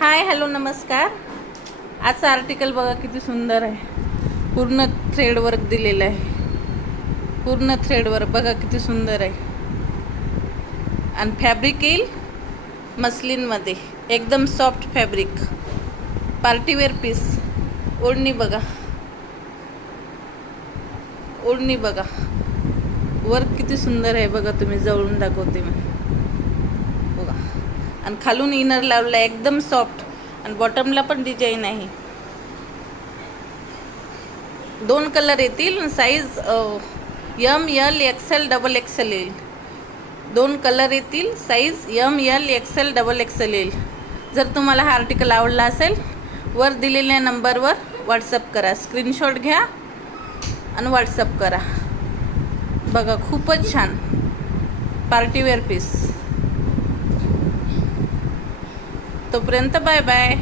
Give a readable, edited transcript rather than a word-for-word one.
Hi hello नमस्कार. आजचं article बघा किती सुंदर आहे. पूर्ण थ्रेड वर्क दिलेलं आहे. पूर्ण थ्रेड वर्क बघा किती सुंदर आहे. आणि फॅब्रिक येईल मस्लिनमध्ये, एकदम सॉफ्ट फॅब्रिक. Party wear piece. ओढणी बघा, ओढणी बघा, वर्क किती सुंदर आहे बघा. तुम्ही जवळून दाखवते मी बघा. आणि खालून इनर लावला एकदम सॉफ्ट. आणि बॉटमला पण डिझाईन आहे. 2 कलर येतील. साईज ML XL XXL येईल. 2 कलर येतील. साईज ML XL XXL येईल. जर तुम्हाला हा आर्टिकल आवडला असेल, वर दिलेल्या नंबरवर व्हॉट्सअप करा. स्क्रीनशॉट घ्या आणि व्हॉट्सअप करा. बघा खूपच छान पार्टीवेअर पीस. तोपर्यंत बाय बाय.